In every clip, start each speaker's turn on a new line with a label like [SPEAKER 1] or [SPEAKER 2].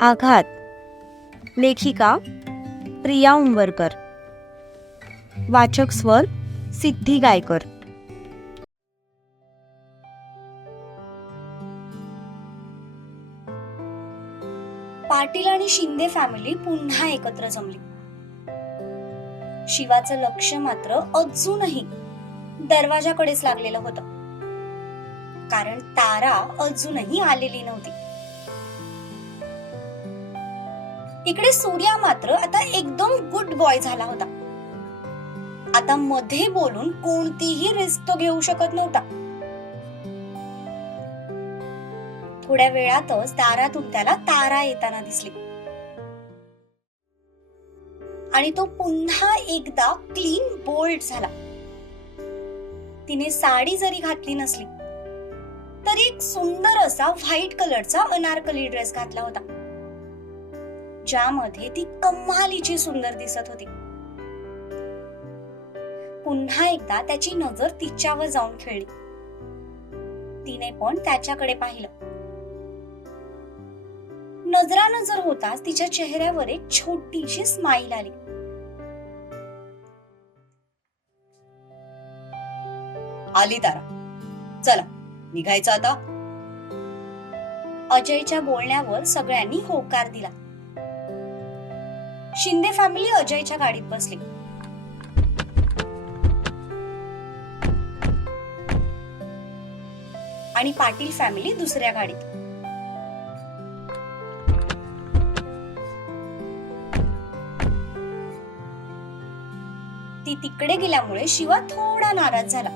[SPEAKER 1] आघात. लेखिका प्रिया उंबरकर. वाचक स्वर सिद्धी गायकर.
[SPEAKER 2] पाटील आणि शिंदे फॅमिली पुन्हा एकत्र जमली. शिवाचं लक्ष मात्र अजूनही दरवाजाकडेच लागलेलं होतं. कारण तारा अजूनही आलेली नव्हती. इकडे सूर्या मात्र आता एकदम गुड बॉय झाला होता. आता मध्ये बोलून कोणतीही रिस्क तो घेऊ शकत नव्हता. थोड्या वेळातच दारातून त्याला तारा येताना दिसली. आणि तो पुन्हा एकदा क्लीन बोल्ड झाला. तिने साडी जरी घातली नसली तरी एक सुंदर असा व्हाईट कलरचा अनारकली ड्रेस घातला होता. ज्यामध्ये ती कमालीची सुंदर दिसत होती. पुन्हा एकदा त्याची नजर तिच्यावर जाऊन खेळली. तिने पण त्याच्याकडे पाहिलं. नजरा नजर होताच तिच्या चेहऱ्यावर एक छोटीशी स्माईल आली.
[SPEAKER 3] आली तारा. चला निघायचं आता.
[SPEAKER 2] अजयच्या बोलण्यावर सगळ्यांनी होकार दिला. शिंदे फॅमिली अजयच्या गाडीत बसली. आणि पाटील फॅमिली दुसऱ्या गाडीत. ती तिकडे गेल्यामुळे शिवा थोडा नाराज झाला.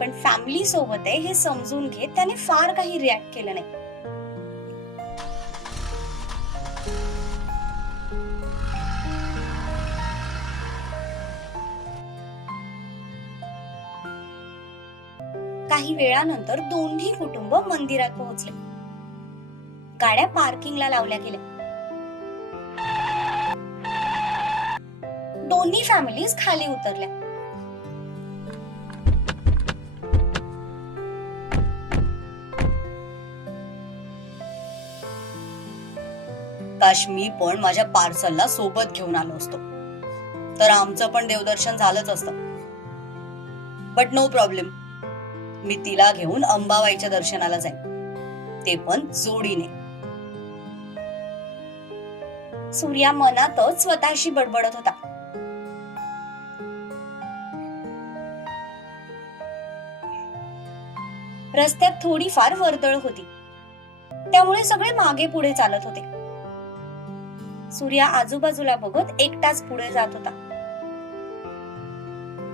[SPEAKER 2] पण फॅमिली सोबत आहे हे समजून घेत त्याने फार काही रिॲक्ट केलं नाही. काही वेळानंतर दोन्ही कुटुंब मंदिरात पोहोचले. गाड्या पार्किंगला लावल्या गेल्या. दोन्ही फॅमिलीज खाली उतरल्या.
[SPEAKER 3] काश मी पण माझ्या पार्सलला सोबत घेऊन आलो असतो. तर आमचं पण देवदर्शन झालंच असतं. बट नो प्रॉब्लेम मी तिला घेऊन अंबाबाईच्या दर्शनाला जाईन. ते पण जोडीने.
[SPEAKER 2] सूर्या मनातच स्वतःशी बडबडत होता. रस्त्यात थोडीफार वर्दळ होती. त्यामुळे सगळे मागे पुढे चालत होते. सूर्या आजूबाजूला बघत एकटाच पुढे जात होता.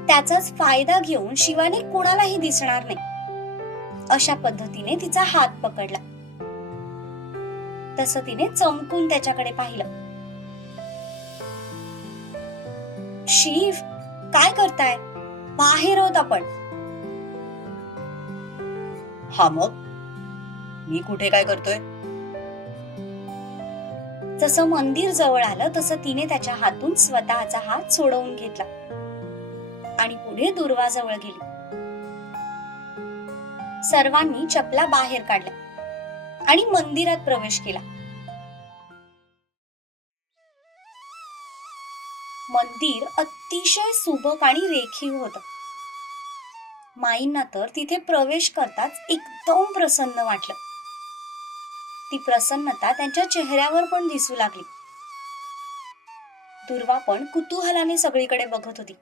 [SPEAKER 2] त्याचाच फायदा घेऊन शिवाने कोणालाही दिसणार नाही. अशा पद्धतीने तिचा हात पकडला. तसं तिने चमकून त्याच्याकडे पाहिलं. शिव काय करताय? बाहेर होत आपण.
[SPEAKER 3] हा मग? मी कुठे काय करतोय?
[SPEAKER 2] जसं मंदिर जवळ आलं तसं तिने त्याच्या हातून स्वतःचा हात सोडवून घेतला. पुढे दुर्वाजवळ गेली. सर्वांनी चपला बाहेर काढल्या आणि मंदिरात प्रवेश केला. मंदिर अतिशय सुबक आणि रेखीव होत. माईंना तर तिथे प्रवेश करताच एकदम प्रसन्न वाटलं. ती प्रसन्नता त्यांच्या चेहऱ्यावर पण दिसू लागली. दुर्वा पण कुतूहलाने सगळीकडे बघत होती.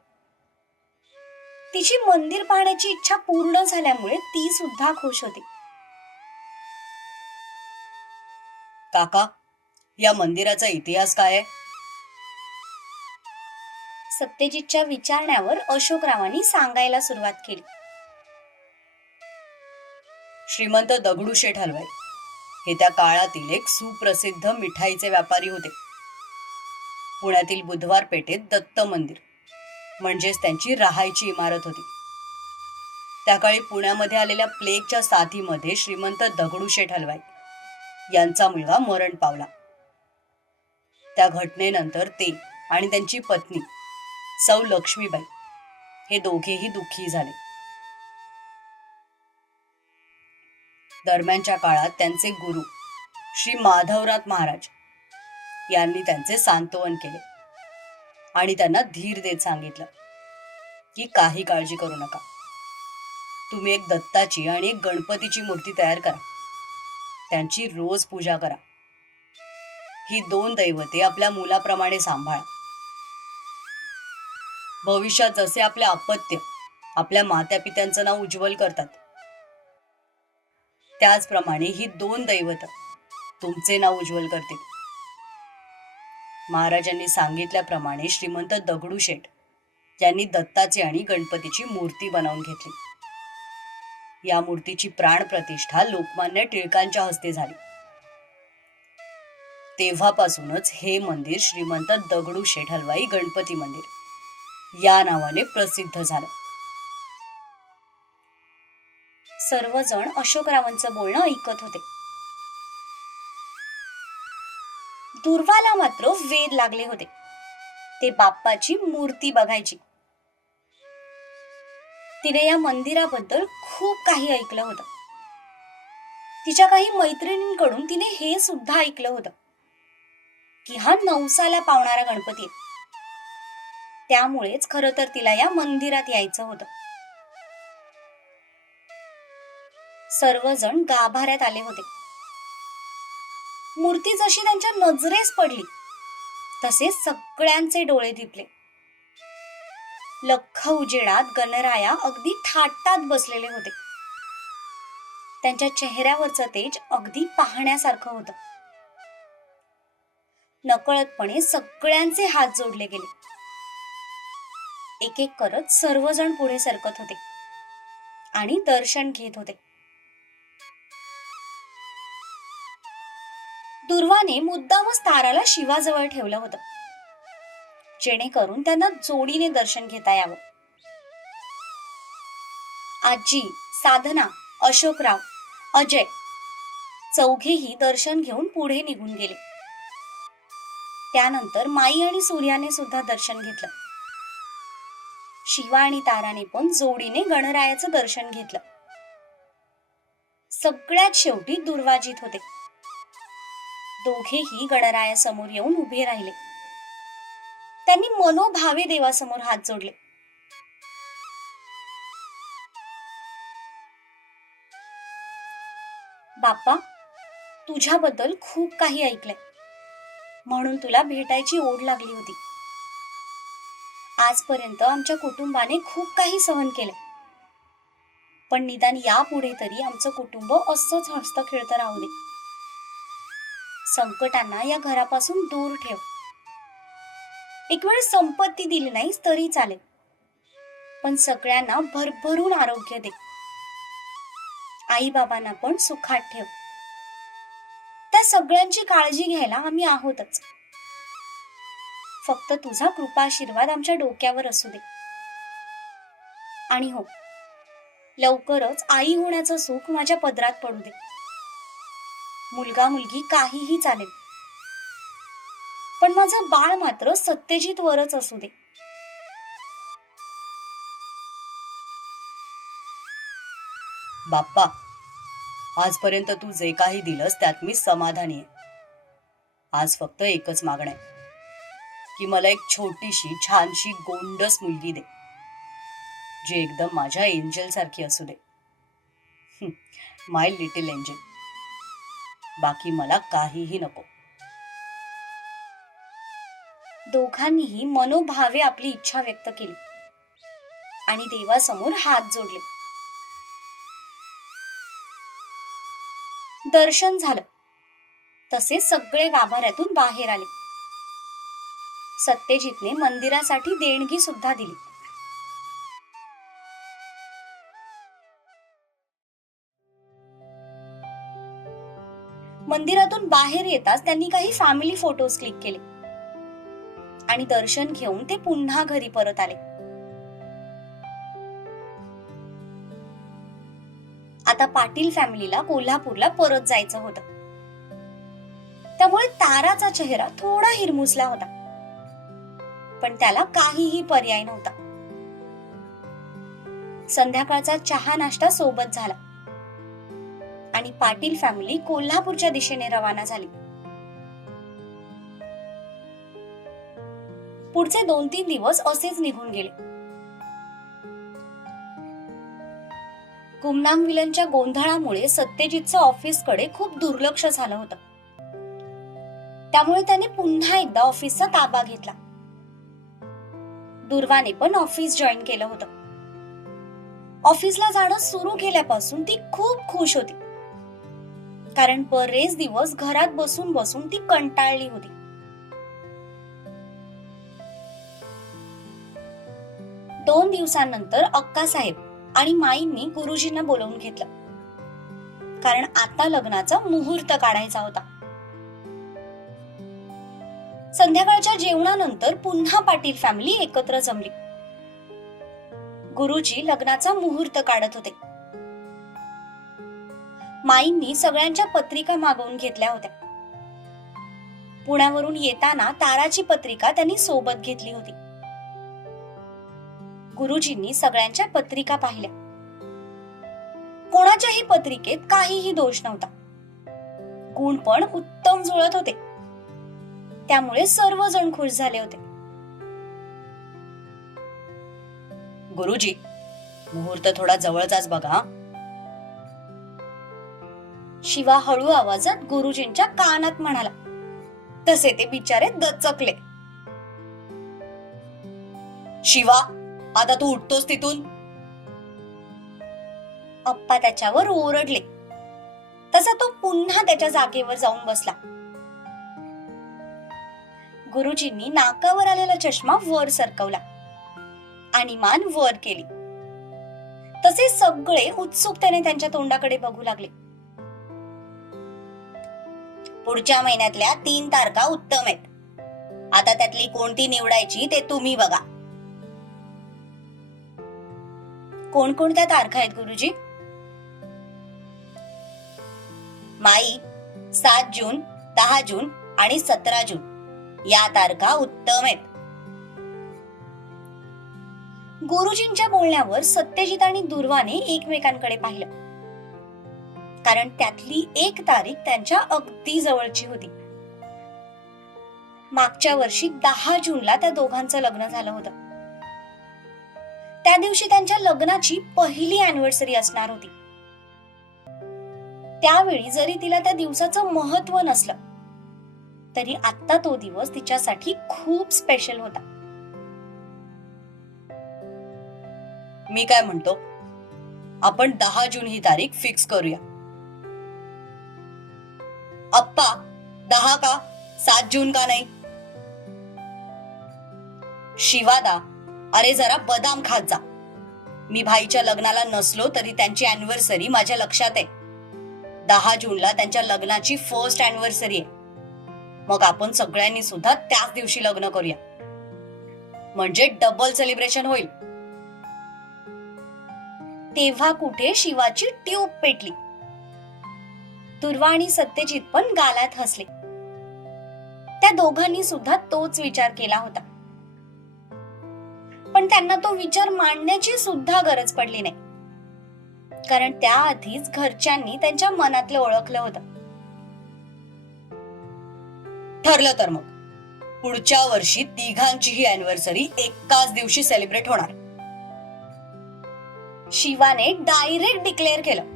[SPEAKER 2] तिची मंदिर पाहण्याची इच्छा पूर्ण झाल्यामुळे ती सुद्धा खुश होती.
[SPEAKER 3] काका या मंदिराचा इतिहास काय आहे?
[SPEAKER 2] सत्यजितच्या विचारण्यावर अशोकरावांनी सांगायला सुरुवात केली.
[SPEAKER 3] श्रीमंत दगडूशेठ हलवाई हे त्या काळातील एक सुप्रसिद्ध मिठाईचे व्यापारी होते. पुण्यातील बुधवार पेठेत दत्त मंदिर. म्हणजेच त्यांची राहायची इमारत होती. त्या काळी पुण्यामध्ये आलेल्या प्लेगच्या साथीमध्ये श्रीमंत दगडूशेठ हलवाई यांचा मुलगा मरण पावला. त्या घटनेनंतर ते आणि त्यांची पत्नी सौ लक्ष्मीबाई हे दोघेही दुःखी झाले. दरम्यानच्या काळात त्यांचे गुरु श्री माधवनाथ महाराज यांनी त्यांचे सांत्वन केले. आणि त्यांना धीर देत सांगितलं की काही काळजी करू नका. तुम्ही एक दत्ताची आणि एक गणपतीची मूर्ती तयार करा. त्यांची रोज पूजा करा. ही दोन दैवते आपल्या मुलाप्रमाणे सांभाळा. भविष्यात जसे आपले अपत्य आपल्या मात्या पित्यांचं नाव उज्ज्वल करतात त्याचप्रमाणे ही दोन दैवत तुमचे नाव उज्ज्वल करतील. महाराजांनी सांगितल्याप्रमाणे श्रीमंत दगडूशेठ यांनी दत्ताची आणि गणपतीची मूर्ती बनवून घेतली. या मूर्तीची प्राण प्रतिष्ठा लोकमान्य टिळकांच्या हस्ते झाली. तेव्हापासूनच हे मंदिर श्रीमंत दगडूशेठ हलवाई गणपती मंदिर या नावाने प्रसिद्ध झालं.
[SPEAKER 2] सर्वजण अशोकरावांचं बोलणं ऐकत होते. दुर्वाला मात्र वेद लागले होते. ते बाप्पाची मूर्ती बघायची. तिने या मंदिराबद्दल खूप काही ऐकलं होतं. तिच्या काही मैत्रिणींकडून तिने हे सुद्धा ऐकलं होतं. की हा नवसाला पावणारा गणपती आहे. त्यामुळेच खरं तर तिला या मंदिरात यायचं होतं. सर्वजण गाभाऱ्यात आले होते. मूर्ती जशी त्यांच्या नजरेस पडली तसे सगळ्यांचे डोळे दिपले. लख उजेडात गणराया अगदी थाटात बसलेले होते. त्यांच्या चेहऱ्यावरचं तेज अगदी पाहण्यासारखं होतं. नकळतपणे सगळ्यांचे हात जोडले गेले. एक एक करत सर्वजण पुढे सरकत होते आणि दर्शन घेत होते. दुर्वाने मुद्दामच ताराला शिवाजवळ ठेवलं होतं. जेणेकरून त्यांना जोडीने दर्शन घेता यावं. आजी साधना अशोकराव अजय चौघेही दर्शन घेऊन पुढे निघून गेले. त्यानंतर माई आणि सूर्याने सुद्धा दर्शन घेतलं. शिवा आणि ताराने पण जोडीने गणरायाचं दर्शन घेतलं. सगळ्यात शेवटी दुर्वाजित होते. दोघेही गणरायासमोर येऊन उभे राहिले. त्यांनी मनोभावे देवासमोर हात जोडले. बाप्पा तुझ्याबद्दल खूप काही ऐकलंय. म्हणून तुला भेटायची ओढ लागली होती. आजपर्यंत आमच्या कुटुंबाने खूप काही सहन केलं पण निदान यापुढे तरी आमचं कुटुंब असंच हसतं खेळतं राहू दे. संकटांना या घरापासून दूर ठेव. एक वेळ संपत्ती दिली नाहीस तरी चालेल. पण सगळ्यांना भरभरून आरोग्य दे. आई बाबांना पण सुखात ठेव. त्या सगळ्यांची काळजी घ्यायला आम्ही आहोतच. फक्त तुझा कृपाशीर्वाद आमच्या डोक्यावर असू दे. आणि हो लवकरच आई होण्याचं सुख माझ्या पदरात पडू दे. मुलगा मुलगी काहीही चालेल. पण माझं बाळ मात्र सत्यजित वरच असू दे.
[SPEAKER 3] बाप्पा आजपर्यंत तू जे काही दिलंस त्यात मी समाधानी आहे. आज फक्त एकच मागणं आहे की मला एक छोटीशी छानशी गोंडस मुलगी दे जी एकदम माझ्या एंजल सारखी असू दे. माय लिटिल एंजल बाकी मला काहीही नको.
[SPEAKER 2] दोघांनीही मनोभावे आपली इच्छा व्यक्त केली. आणि देवासमोर हात जोडले. दर्शन झालं. तसे सगळे गाभाऱ्यातून बाहेर आले. सत्यजितने मंदिरासाठी देणगी सुद्धा दिली. मंदिरातून बाहेर येताच त्यांनी काही फॅमिली फोटोज क्लिक केले. आणि दर्शन घेऊन ते पुन्हा घरी परत आले. आता पाटील फॅमिलीला कोल्हापूरला परत जायचं होतं. त्यामुळे ताराचा चेहरा थोडा हिरमुसला होता. पण त्याला काहीही पर्याय नव्हता. संध्याकाळचा चहा नाश्ता सोबत झाला. आणि पाटील फॅमिली कोल्हापूरच्या दिशेने रवाना झाली. पुढचे दोन तीन दिवस असेच निघून गेले. गुमनाम विलनच्या गोंधळामुळे सत्यजितचं ऑफिसकडे खूप दुर्लक्ष झालं होतं. त्यामुळे त्याने पुन्हा एकदा ऑफिसचा ताबा घेतला. दुर्वाने पण ऑफिस जॉईन केलं होतं. ऑफिसला जाणं सुरू केल्यापासून ती खूप खुश होती. कारण बरेच दिवस घरात बसून बसून ती कंटाळली होती. दोन दिवसांनंतर अक्का साहेब आणि माईंनी गुरुजींना बोलवून घेतलं. कारण आता लग्नाचा मुहूर्त काढायचा होता. संध्याकाळच्या जेवणानंतर पुन्हा पाटील फॅमिली एकत्र जमली. गुरुजी लग्नाचा मुहूर्त काढत होते. माईंनी सगळ्यांच्या पत्रिका मागवून घेतल्या होत्या. पुण्यावरून येताना ताराची पत्रिका त्यांनी सोबत घेतली होती. गुरुजींनी सगळ्यांच्या पत्रिका पाहिल्या. कोणाच्याही पत्रिकेत काहीही दोष नव्हता. गुण पण उत्तम जुळत होते. त्यामुळे सर्वजण खुश झाले होते.
[SPEAKER 3] गुरुजी मुहूर्त थोडा जवळचाच बघा.
[SPEAKER 2] शिवा हळू आवाजात गुरुजींच्या कानात म्हणाला. तसे ते बिचारे दचकले.
[SPEAKER 3] शिवा आता तू उठतोस तिथून.
[SPEAKER 2] अप्पा त्याच्यावर ओरडले. तसा तो पुन्हा त्याच्या जागेवर जाऊन बसला. गुरुजींनी नाकावर आलेला चष्मा वर सरकवला. आणि मान वर केली. तसे सगळे उत्सुकतेने त्यांच्या तोंडाकडे बघू लागले. पुढच्या महिन्यातल्या तीन तारखा उत्तम आहेत. आता त्यातली कोणती निवडायची ते तुम्ही बघा. कोणकोणत्या तारखा आहेत गुरुजी? माई सात जून दहा जून आणि सतरा जून. या तारखा उत्तम आहेत. गुरुजींच्या बोलण्यावर सत्यजित आणि दुर्वाने एकमेकांकडे पाहिलं. कारण त्यातली एक तारीख त्यांच्या अगदी जवळची होती. मागच्या वर्षी दहा जूनला त्या दोघांचं लग्न झालं होतं. त्या दिवशी त्यांच्या लग्नाची पहिली अॅनिव्हर्सरी असणार होती. त्यावेळी जरी तिला त्या दिवसाचं महत्त्व नसलं तरी आत्ता तो दिवस तिच्यासाठी खूप स्पेशल होता.
[SPEAKER 3] मी काय म्हणतो? आपण दहा जून ही तारीख फिक्स करूया. अप्पा दहा का? सात जून का नाही? शिवादा अरे जरा बदाम खात जा. मी भाईच्या लग्नाला नसलो तरी त्यांची अॅनिव्हर्सरी माझ्या लक्षात आहे. दहा जूनला त्यांच्या लग्नाची फर्स्ट अॅनिव्हर्सरी आहे. मग आपण सगळ्यांनी सुद्धा त्याच दिवशी लग्न करूया. म्हणजे डबल सेलिब्रेशन होईल.
[SPEAKER 2] तेव्हा कुठे शिवाची ट्यूब पेटली? दुर्वा आणि सत्यजित पण गालात हसले. त्या दोघांनी सुद्धा तोच विचार केला होता. पण त्यांना तो विचार मांडण्याची सुद्धा गरज पडली नाही. कारण त्याआधीच घरच्यांनी त्यांच्या मनातलं ओळखलं होतं.
[SPEAKER 3] ठरलं तर मग. पुढच्या वर्षी तिघांची ही अॅनिव्हर्सरी एकाच दिवशी सेलिब्रेट होणार.
[SPEAKER 2] शिवाने डायरेक्ट डिक्लेअर केलं.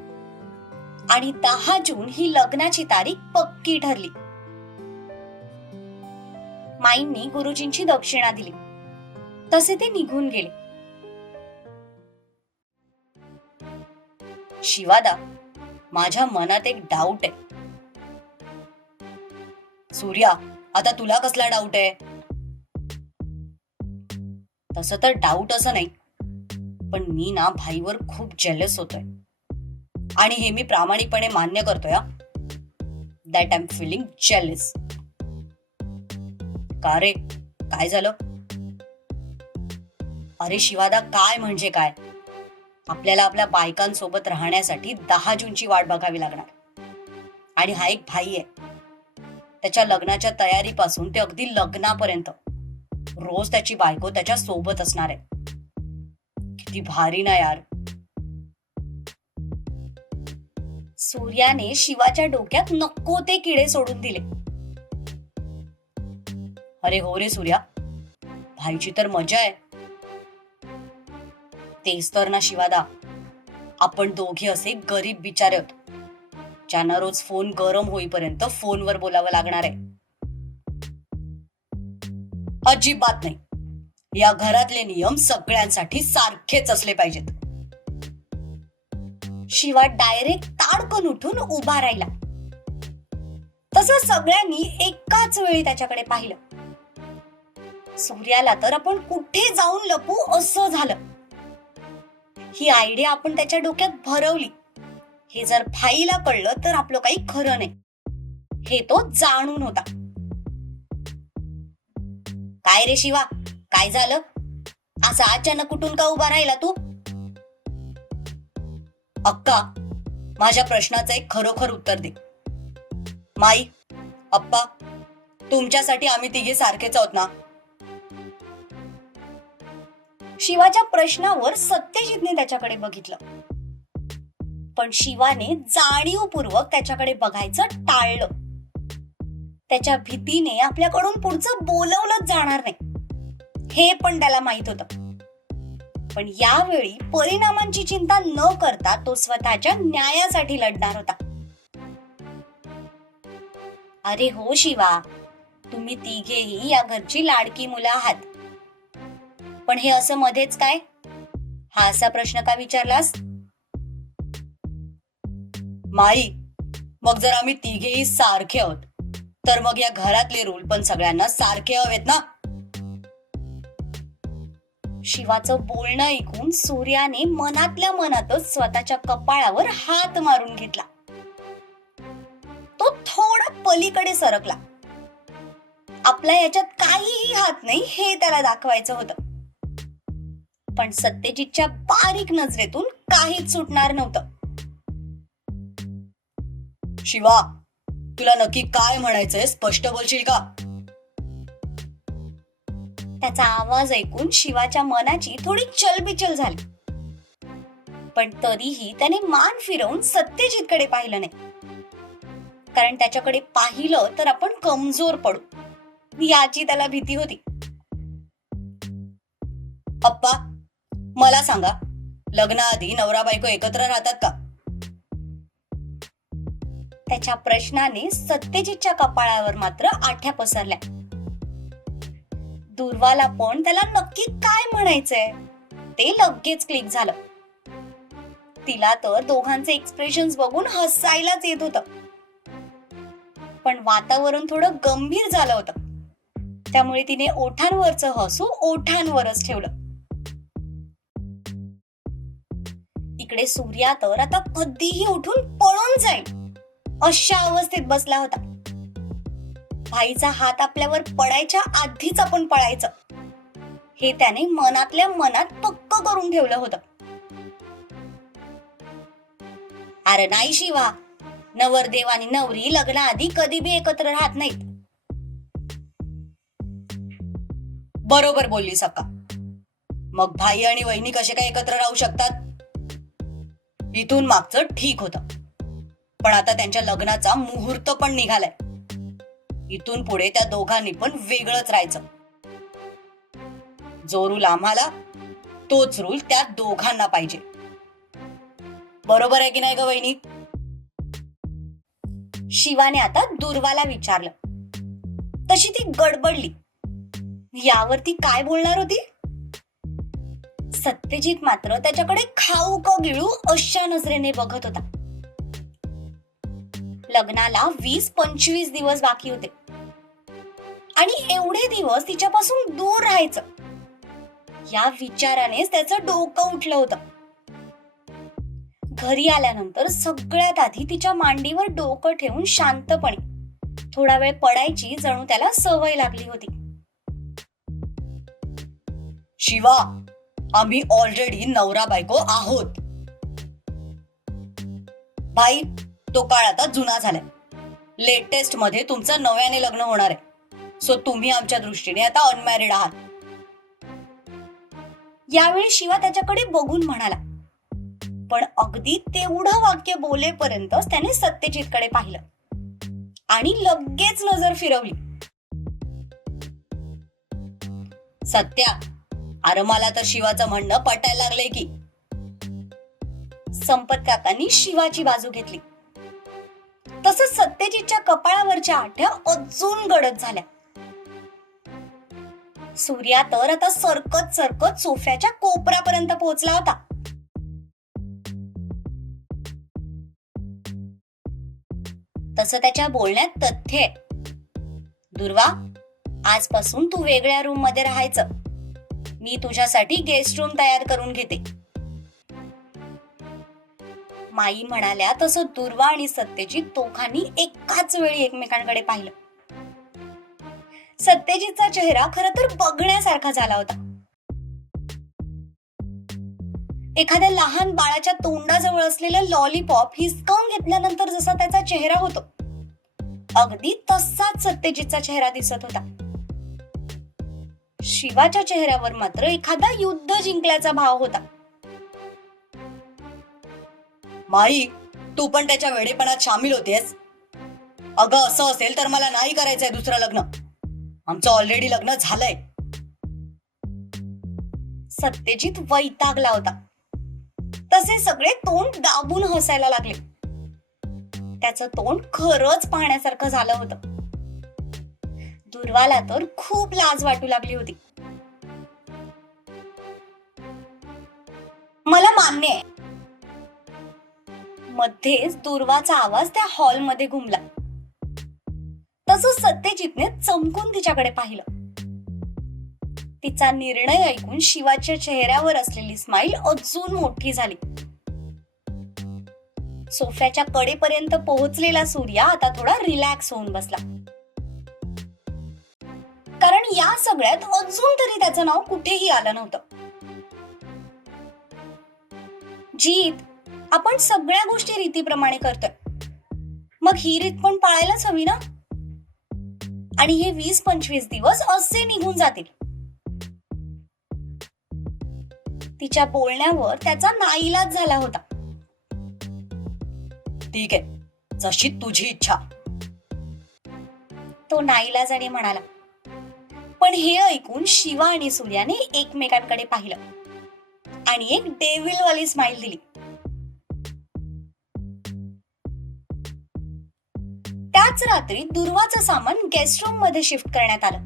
[SPEAKER 2] आणि दहा जून ही लग्नाची तारीख पक्की ठरली. माईंनी गुरुजींची दक्षिणा दिली. तसे ते निघून गेले.
[SPEAKER 3] शिवादा माझ्या मनात एक डाऊट आहे. सूर्या आता तुला कसला डाऊट आहे? तसं तर डाऊट असं नाही पण मी ना भाईवर खूप जेलस होतोय. आणि हे मी प्रामाणिकपणे मान्य करतोय that I am feeling jealous का रे? काय झालं? अरे शिवादा काय म्हणजे काय? आपल्याला आपल्या बायकांसोबत राहण्यासाठी दहा जूनची वाट बघावी लागणार. आणि हा एक भाई आहे. त्याच्या लग्नाच्या तयारीपासून ते अगदी लग्नापर्यंत रोज त्याची बायको त्याच्या सोबत असणार आहे. किती भारी ना यार.
[SPEAKER 2] सूर्याने शिवाच्या डोक्यात नको ते किडे सोडून दिले.
[SPEAKER 3] अरे हो रे सूर्या भाईची तर मजा आहे. तेच तर ना शिवादा आपण दोघे असे गरीब बिचारे आहोत ज्यांना रोज फोन गरम होईपर्यंत फोनवर बोलावं लागणार आहे. अजिबात नाही. या घरातले नियम सगळ्यांसाठी सारखेच असले पाहिजेत.
[SPEAKER 2] शिवा डायरेक्ट ताडकन उठून उभा राहिला. तस सगळ्यांनी एकाच वेळी त्याच्याकडे पाहिलं. सूर्याला तर आपण कुठे जाऊन लपू असं झालं. ही आयडिया आपण त्याच्या डोक्यात भरवली. हे जर भाईला कळलं तर आपलं काही खरं नाही. हे तो जाणून होता. काय रे शिवा? काय झालं? असा अचानक कुठून का उभा राहिला तू?
[SPEAKER 3] अक्का माझ्या प्रश्नाचं एक खरोखर उत्तर दे. माई अप्पा तुमच्यासाठी आम्ही तिघे सारखेच आहोत ना?
[SPEAKER 2] शिवाच्या प्रश्नावर सत्यजितने त्याच्याकडे बघितलं. पण शिवाने जाणीवपूर्वक त्याच्याकडे बघायचं टाळलं. त्याच्या भीतीने आपल्याकडून पुढचं बोलवलंच जाणार नाही. हे पण त्याला माहीत होतं. पण यावेळी परिणामांची चिंता न करता तो स्वतःच्या न्यायासाठी लढणार होता. अरे हो शिवा तुम्ही तिघेही या घरची लाडकी मुलं आहात. पण हे असं मध्येच काय? हा असा प्रश्न का विचारलास?
[SPEAKER 3] माई मग जर आम्ही तिघेही सारखे आहोत तर मग या घरातले रूल पण सगळ्यांना सारखे हवेत ना?
[SPEAKER 2] शिवाचं बोलणं ऐकून सूर्याने मनातल्या मनातच स्वतःच्या कपाळावर हात मारून घेतला. तो थोडा पलीकडे सरकला. आपल्या याच्यात काहीही हात नाही हे त्याला दाखवायचं होतं. पण सत्यजितच्या बारीक नजरेतून काहीच सुटणार नव्हतं.
[SPEAKER 3] शिवा तुला नक्की काय म्हणायचंय? स्पष्ट बोलशील का?
[SPEAKER 2] त्याचा आवाज ऐकून शिवाच्या मनाची थोडी चलबिचल झाली. पण तरीही त्याने मान फिरवून सत्यजितकडे पाहिलं नाही. कारण त्याच्याकडे पाहिलं तर आपण कमजोर पडू. याची त्याला भीती होती.
[SPEAKER 3] अप्पा मला सांगा लग्नाआधी नवरा बायको एकत्र राहतात का?
[SPEAKER 2] त्याच्या प्रश्नाने सत्यजितच्या कपाळावर मात्र आठ्या पसरल्या. दुर्वाला पण त्याला नक्की काय म्हणायचंय? ते लगेच क्लिक झालं. तिला तर दोघांचे एक्सप्रेशन बघून हसायलाच येत होत. पण वातावरण थोडं गंभीर झालं होतं. त्यामुळे तिने ओठांवरचं हसू ओठांवरच ठेवलं. इकडे सूर्या तर आता कधीही उठून पळून जाईल. अशा अवस्थेत बसला होता. भाईचा हात आपल्यावर पडायच्या आधीच आपण पळायचं. हे त्याने मनातल्या मनात पक्क करून ठेवलं होतं. अरे नाही शिवा. नवरदेव आणि नवरी लग्नाआधी कधी बी एकत्र राहत नाहीत.
[SPEAKER 3] बरोबर बोलली सका मग भाई आणि वहिनी कसे काय एकत्र राहू शकतात? इथून मागचं ठीक होतं. पण आता त्यांच्या लग्नाचा मुहूर्त पण निघालाय. इथून पुढे त्या दोघांनी पण वेगळंच राहायचं. जो रूल आम्हाला तोच रूल त्या दोघांना पाहिजे. बरोबर आहे की नाही ग वहिनी?
[SPEAKER 2] शिवाने आता दुर्वाला विचारलं. तशी ती गडबडली. यावरती काय बोलणार होती? सत्यजित मात्र त्याच्याकडे खाऊ क गिळू अशा नजरेने बघत होता. लग्नाला वीस पंचवीस दिवस बाकी होते. आणि एवढे दिवस तिच्यापासून दूर राहायचं. या विचारानेच त्याचं डोकं उठलं होतं. घरी आल्यानंतर सगळ्यात आधी तिच्या मांडीवर डोकं ठेवून शांतपणे थोडा वेळ पडायची जणू त्याला सवय लागली होती.
[SPEAKER 3] शिवा आम्ही ऑलरेडी नवरा बायको आहोत. बाई तो काळ आता जुना झालाय. लेटेस्टमध्ये तुमचं नव्याने लग्न होणार आहे. सो तुम्ही आमच्या दृष्टीने आता अनमॅरिड आहात.
[SPEAKER 2] यावेळी शिवा त्याच्याकडे बघून म्हणाला पण अगदी तेवढं वाक्य बोलेपर्यंत त्याने सत्यजितकडे पाहिलं आणि लगेच नजर फिरवली.
[SPEAKER 3] सत्या अरे मला तर शिवाचं म्हणणं पटायला लागलंय की.
[SPEAKER 2] संपत काकांनी शिवाची बाजू घेतली. तसंच सत्यजितच्या कपाळावरच्या आठ्या अजून गडद झाल्या. सूर्या तर आता सरकत सरकत सोफ्याच्या कोपऱ्यापर्यंत पोहोचला होता. तसं त्याच्या बोलण्यात तथ्य आहे. दुर्वा आजपासून तू वेगळ्या रूममध्ये राहायचं. मी तुझ्यासाठी गेस्ट रूम तयार करून घेते. माई म्हणाल्या तसं दुर्वा आणि सत्यजित दोघांनी एकाच वेळी एकमेकांकडे पाहिलं. सत्यजितचा चेहरा खर तर बघण्यासारखा झाला होता. एखाद्या लहान बाळाच्या तोंडाजवळ असलेलं लॉलीपॉप हिसकावून घेतल्यानंतर जसा त्याचा चेहरा होतो अगदी तसाच सत्यजितचा चेहरा दिसत होता. शिवाच्या चेहऱ्यावर मात्र एखादा युद्ध जिंकल्याचा भाव होता.
[SPEAKER 3] माई तू पण त्याच्या वेडेपणात सामील होतेस. अगं असं असेल तर मला नाही करायचंय दुसरं लग्न. आमचं ऑलरेडी लग्न झालंय.
[SPEAKER 2] सत्यजित वैतागला होता. तसे सगळे तोंड दाबून हसायला लागले. त्याचं तोंड खरंच पाहण्यासारखं झालं होतं. दुर्वाला तर खूप लाज वाटू लागली होती. मला मान्य आहे. मध्येच दुर्वाचा आवाज त्या हॉलमध्ये घुमला. बाजू सत्यजितने चमकून तिच्याकडे पाहिलं. तिचा निर्णय ऐकून शिवाच्या चेहऱ्यावर असलेली स्माईल अजून मोठी झाली. सोफ्याच्या कडेपर्यंत पोहोचलेला सूर्या आता थोडा रिलॅक्स होऊन बसला. कारण या सगळ्यात अजून तरी त्याचं नाव कुठेही आलं नव्हतं. जीत आपण सगळ्या गोष्टी रीतीप्रमाणे करतोय. मग ही रीत पण पाळायलाच हवी ना? आणि हे वीस पंचवीस दिवस असे निघून जातील. तिच्या बोलण्यावर त्याचा नाईलाज झाला होता.
[SPEAKER 3] ठीक आहे जशी तुझी इच्छा.
[SPEAKER 2] तो नाईलाजाने म्हणाला पण हे ऐकून शिवा आणि सूर्याने एकमेकांकडे पाहिलं आणि एक डेव्हिलवाली स्माइल दिली. त्याच रात्री दुर्वाचं सामान गेस्ट रूममध्ये शिफ्ट करण्यात आलं.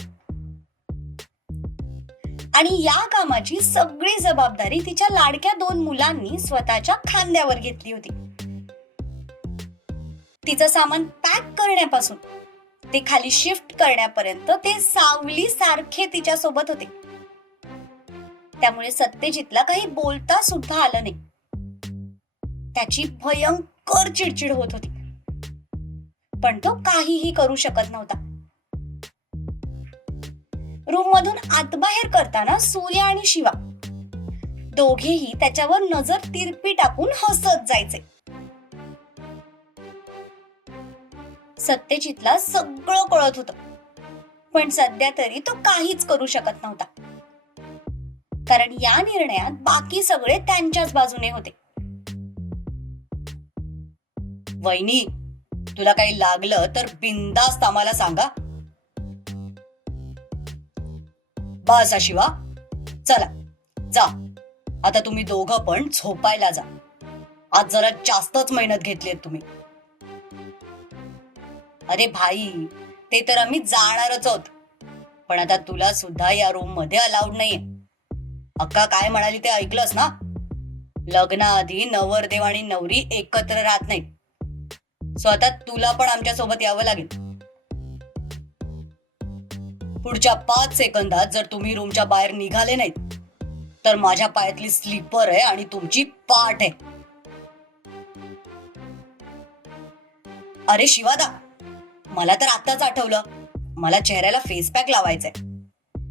[SPEAKER 2] आणि या कामाची सगळी जबाबदारी तिच्या लाडक्या दोन मुलांनी स्वतःच्या खांद्यावर घेतली होती. तिचं सामान पॅक करण्यापासून ते खाली शिफ्ट करण्यापर्यंत ते सावली सारखे तिच्या सोबत होते. त्यामुळे सत्यजितला काही बोलता सुद्धा आलं नाही. त्याची भयंकर चिडचिड होत होती. पण तो काहीही करू शकत नव्हता. रूम मधून आतबाहेर करताना सूर्य आणि शिवा दोघेही त्याच्यावर नजर तिरपी टाकून हसत जायचे. सत्यजितला सगळं कळत होत पण सध्या तरी तो काहीच करू शकत नव्हता. कारण या निर्णयात बाकी सगळे त्यांच्याच बाजूने होते.
[SPEAKER 3] वहिनी तुला काही लागलं तर बिंदास्त आम्हाला सांगा. बस शिवा चला जा. आता तुम्ही दोघं पण झोपायला जा. आज जरा जास्तच मेहनत घेतलीत तुम्ही. अरे भाई ते तर आम्ही जाणारच आहोत. पण आता तुला सुद्धा या रूममध्ये अलाउड नाहीये. अक्का काय म्हणाली ते ऐकलंस ना? लग्नाआधी नवरदेव आणि नवरी एकत्र राहत नाहीत. सो आता तुला पण आमच्यासोबत यावं लागेल. पुढच्या पाच सेकंदात जर तुम्ही रूमच्या बाहेर निघाले नाहीत तर माझ्या पायातली स्लीपर आहे आणि तुमची पाठ आहे. अरे शिवादा मला तर आताच आठवलं. मला चेहऱ्याला फेस पॅक लावायचंय.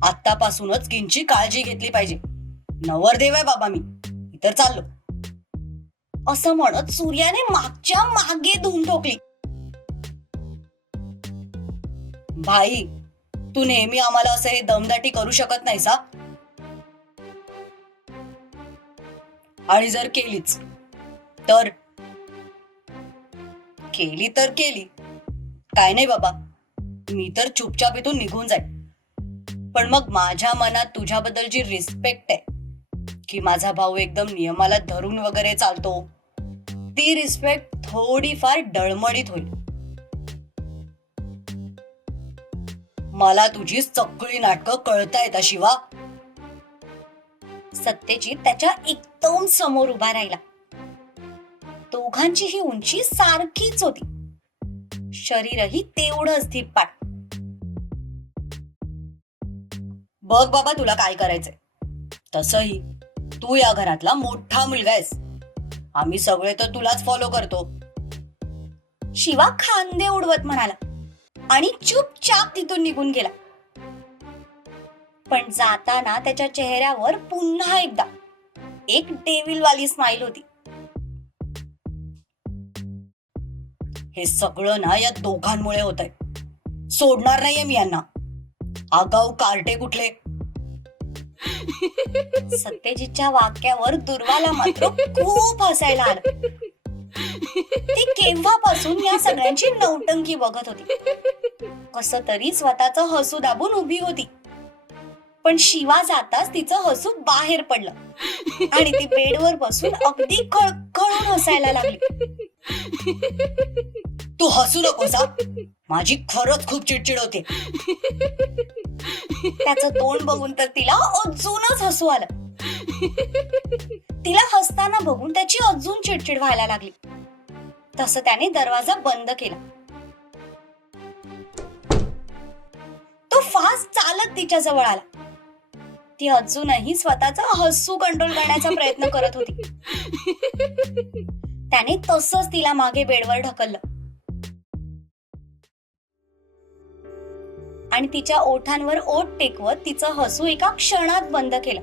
[SPEAKER 3] आत्तापासूनच किंची काळजी घेतली पाहिजे. नवरदेव आहे बाबा मी. इतर चाललो.
[SPEAKER 2] असं म्हणत सूर्याने मागच्या मागे धूम ठोकली.
[SPEAKER 3] भाई तू नेहमी आम्हाला असं हे दमदाटी करू शकत नाही सा आणि जर केलीच तर? केली तर केली. काय नाही बाबा मी तर चुपचाप इथून निघून जाईल पण मग माझ्या मनात तुझ्याबद्दल जी रिस्पेक्ट आहे की माझा भाऊ एकदम नियमाला धरून वगैरे चालतो. ती रिस्पेक्ट थोडीफार डळमळीत होईल. मला तुझी सगळी नाटकं कळतायत शिवा.
[SPEAKER 2] सत्यजित त्याच्या एकदम समोर उभा राहिला. दोघांची ही उंची सारखीच होती. शरीरही तेवढंच धिप्पाट
[SPEAKER 3] बघ बाबा तुला काय करायचंय. तसही तू या घरातला मोठा मुलगा आहेस. आम्ही सगळे तर तुलाच फॉलो करतो.
[SPEAKER 2] शिवा खांदे उडवत म्हणाला. आणि चुपचाप तिथून निघून गेला. पण जाताना त्याच्या चेहऱ्यावर पुन्हा एकदा एक डेविलवाली स्माइल होती.
[SPEAKER 3] हे सगळं ना या दोघांमुळे होत सोडणार नाहीये मी यांना. आगाऊ कार्टे कुठले?
[SPEAKER 2] सत्यजितच्या वाक्यावर दुर्वाला मात्र खूप हसायला आलं. ती केव्हापासून या सगळ्यांची नौटंकी बघत होती? कस तरी स्वतःच हसू दाबून उभी होती. पण शिवा जाताच तिचं हसू बाहेर पडलं. आणि ती बेडवर बसून अगदी खळखळून हसायला लागली.
[SPEAKER 3] तू हसू नकोस हा. माझी खरंच खूप चिडचिड होते.
[SPEAKER 2] त्याचं तोंड बघून तर तिला अजूनच हसू आलं. तिला हसताना बघून त्याची अजून चिडचिड व्हायला लागली. तसं त्याने दरवाजा बंद केला. तो फास्ट चालत तिच्या जवळ आला. ती अजूनही स्वतःचा हसू कंट्रोल करण्याचा प्रयत्न करत होती. त्याने तसंच तिला मागे बेडवर ढकललं. आणि तिच्या ओठांवर ओठ टेकवत तिचं हसू एका क्षणात बंद केलं.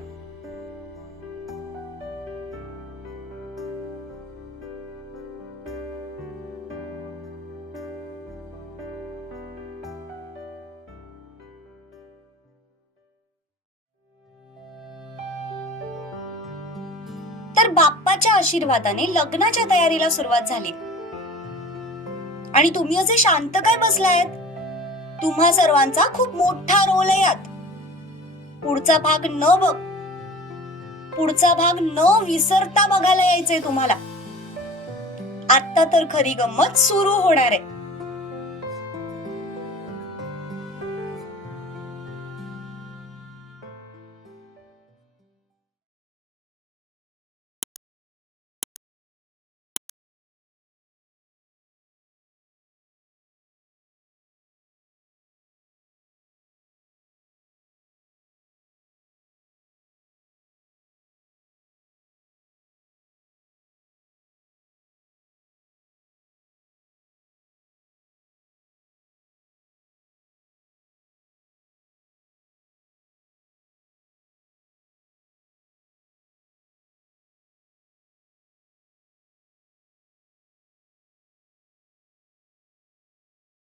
[SPEAKER 2] तर बाप्पाच्या आशीर्वादाने लग्नाच्या तयारीला सुरुवात झाली. आणि तुम्ही असे शांत काय बसलायत? तुम्हा सर्वांचा खूप मोठा रोल आहे यात. पुढचा भाग न बघ. पुढचा भाग न विसरता बघायला यायचंय तुम्हाला. आत्ता तर खरी गंमत सुरू होणार आहे.